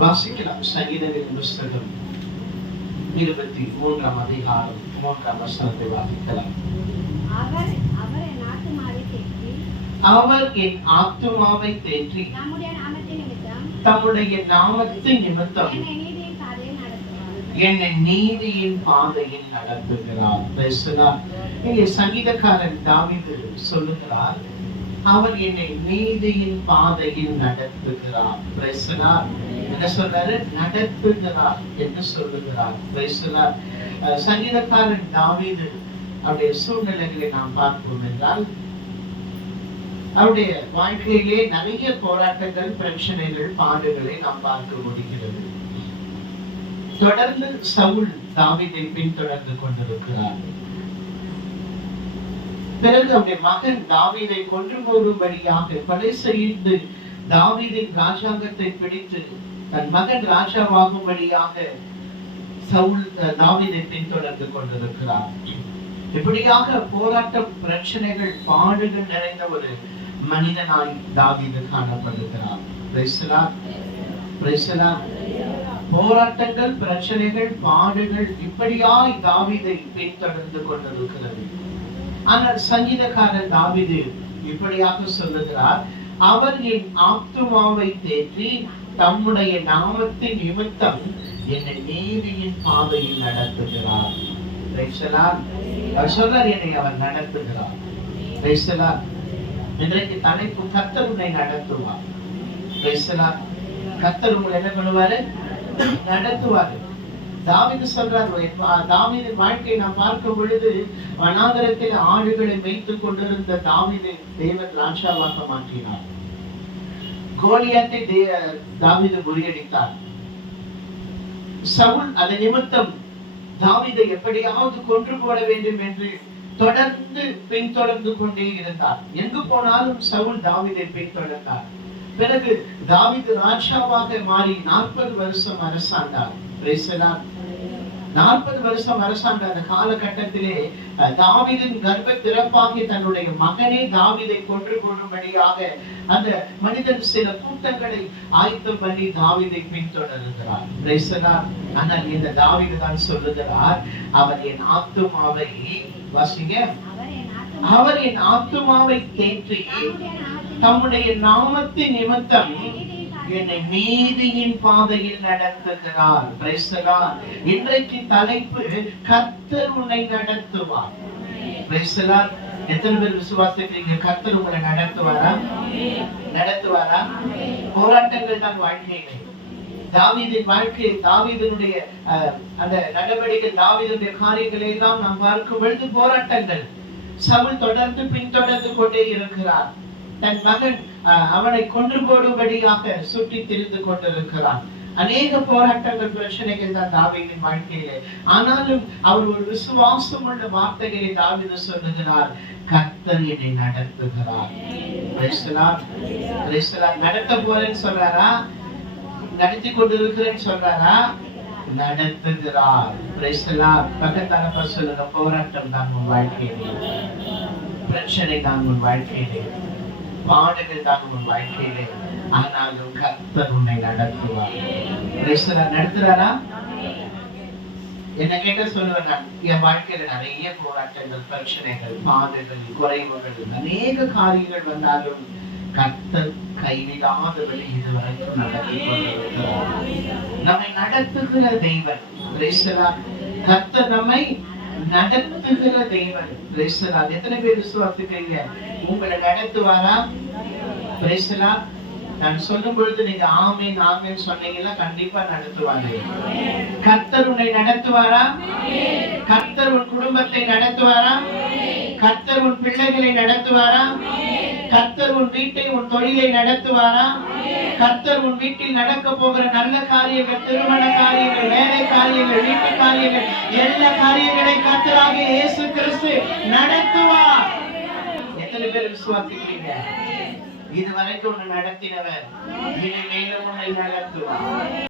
வாசிக்கலாம். சங்கீதங்களின் புஸ்தகம். இருபத்தி மூன்றாம் அதிகாரம். மூன்றாம் வசனத்தை வாசிக்கலாம். அவர் என் ஆத்துமாவை தேற்றி. தம்முடைய நாமத்தின் நிமித்தம். என்னை நீதியின் பாதையில் நடத்துகிறார். Lord. இங்கே சங்கீதக்காரன் தாவீது சொல்லுகிறார். அவர் என்னை நீதியின் பாதையில் நடத்துகிறார் Praise என்ன சொல்றாரு? நடத்துகிறார் என்று சொல்லுகிறார். Praise சங்கீதக்காரன் தாவீது அவருடைய சூழ்நிலைகளை நாம் பார்ப்போம் என்றால் அவருடைய வாழ்க்கையிலே நிறைய போராட்டங்கள் பிரச்சனைகள் பாடுகளை நாம் பார்க்க முடிகிறது தொடர்ந்து சவுல் தாவிதை பின்தொடர்ந்து கொண்டிருக்கிறார். பிறகு அவருடைய மகன் தாவீதை கொன்று போடும்படியாக கொலை செய்து தாவீதின் ராஜாங்கத்தை பிடித்து தன் மகன் ராஜாவாகும்படியாக சவுல் தாவீதை பின்தொடர்ந்து கொண்டிருக்கிறார். இப்படியாக போராட்டம் பிரச்சனைகள் பாடுகள் நிறைந்த ஒரு மனிதனாய் தாவீது காணப்படுகிறார். போராட்டங்கள் பிரச்சனைகள் பாடுகள் இப்படியாய் தாவீதை பின்தொடர்ந்து கொண்டிருக்கிறது. ஆனால் சங்கீதக்காரன் தாவிது இப்படியாக சொல்லுகிறார் அவர் என் ஆத்துமாவை தேற்றி தம்முடைய நாமத்தின் நிமித்தம் என்னை நீதியின் பாதையில் நடத்துகிறார். சொல்றார் என்னை அவர் நடத்துகிறார். இன்றைக்கு தலைப்பு கத்தர் உன்னை நடத்துவார். கத்தர் உங்களை என்ன பண்ணுவாரு? நடத்துவாரு. தாவிது சொல்றாரு தாவிதின் வாழ்க்கையை நான் பார்க்கும் பொழுது வனாந்தரத்தில் ஆடுகளை வைத்துக் கொண்டிருந்த தாவிதை தேவன் ராஜாவாக மாற்றினார். கோலியாத்தை தே- முறியடித்தார். சவுல் அதை நிமித்தம் தாவிதை எப்படியாவது கொன்று போட வேண்டும் என்று தொடர்ந்து பின்தொடர்ந்து கொண்டே இருந்தார். எங்கு போனாலும் சவுல் தாவிதை பின்தொடர்ந்தார். பிறகு தாவிது ராஜாவாக மாறி நாற்பது வருஷம் அரசாண்டார். நாற்பது வருஷம் அரசாங்க அந்த காலகட்டத்திலே தாவிதின் கர்ப்ப திறப்பாகி தன்னுடைய மகனே தாவிதை கொன்று கொள்ளும்படியாக அந்த மனிதன் சில கூட்டங்களை ஆயத்தம் பண்ணி தாவிதை பின்தொடர்கிறார். ஆனால் இந்த தாவிது தான் சொல்லுகிறார் அவர் என் ஆத்துமாவை வாசிங்க. அவர் என் ஆத்துமாவை தேற்றி தம்முடைய நாமத்தின் நிமித்தம் என்னை நீதியின் பாதையில் நடத்துகிறார். Lord. இன்றைக்கு தலைப்பு கர்த்தர் உன்னை நடத்துவார். Lord. எத்தனை பேர் விசுவாசிக்கிறீங்க? கர்த்தர் உங்களை நடத்துவாரா? நடத்துவாரா? போராட்டங்கள் தான் வாழ்க்கையிலே. தாவீதின் வாழ்க்கை தாவீதனுடைய அந்த நடவடிக்கை தாவீதனுடைய காரியங்களை எல்லாம் நாம் பார்க்கும் பொழுது போராட்டங்கள். சவுல் தொடர்ந்து பின்தொடர்ந்து கொண்டே இருக்கிறார். தன் மகன் அவனை கொன்று போடும்படியாக சுட்டி திரிந்து கொண்டிருக்கிறான். அநேக போராட்டங்கள் பிரச்சனைகள் தான் தாவீதின் வாழ்க்கையிலே. ஆனாலும் அவர் ஒரு விசுவாசம் உள்ள வார்த்தைகளை தாவீது சொல்லுகிறார் கர்த்தர் என்னை நடத்துகிறார். நடத்த போறேன்னு சொல்றாரா? நடத்தி கொண்டிருக்கிறேன்னு சொல்றாரா? நடத்துகிறார். Praise சொல்லுங்க போராட்டம் தான் உன் வாழ்க்கையிலே. பிரச்சனை தான் உன் வாழ்க்கையிலே. பாடுகள் தான் உன் வாழ்க்கையிலே ஆனாலும் கர்த்தர் உன்னை நடத்துவார். நடத்துறாரா? என்ன கேட்ட சொல்லுவேன் நான் என் வாழ்க்கையில நிறைய போராட்டங்கள் பிரச்சனைகள் பாடுகள் குறைவுகள் அநேக காரியங்கள் வந்தாலும் கர்த்தர் கைவிடாதபடி இதுவரைக்கும் நடத்தி கொண்டிருக்கிறார். நம்மை நடத்துகிற தெய்வன் Praise கர்த்தர் நம்மை நடத்துகிற தேவன் Praise எத்தனை பேர் விசுவாசிக்கிறீங்க உங்களை நடத்துவாரா? பிரேசலா நான் சொல்லும் பொழுது நீங்க ஆமீன் ஆமீன் சொன்னீங்கன்னா கண்டிப்பா நடத்துவாங்க கர்த்தர் உன்னை நடத்துவாரா? கர்த்தர் உன் குடும்பத்தை நடத்துவாரா? கர்த்தர் உன் பிள்ளைகளை நடத்துவாரா? கர்த்தர் உன் வீட்டை உன் தொழிலை நடத்துவாரா? கர்த்தர் உன் வீட்டில் நடக்க போகிற நல்ல காரியங்கள் திருமண காரியங்கள் வேலை காரியங்கள் வீட்டு காரியங்கள் எல்லா காரியங்களை கர்த்தராக இயேசு கிறிஸ்து நடத்துவார். எத்தனை பேர் விசுவாசிக்கிறீங்க? இதுவரைக்கும் உன்னை நடத்தினவர் இனிமேலும் உன்னை நடத்துவார்.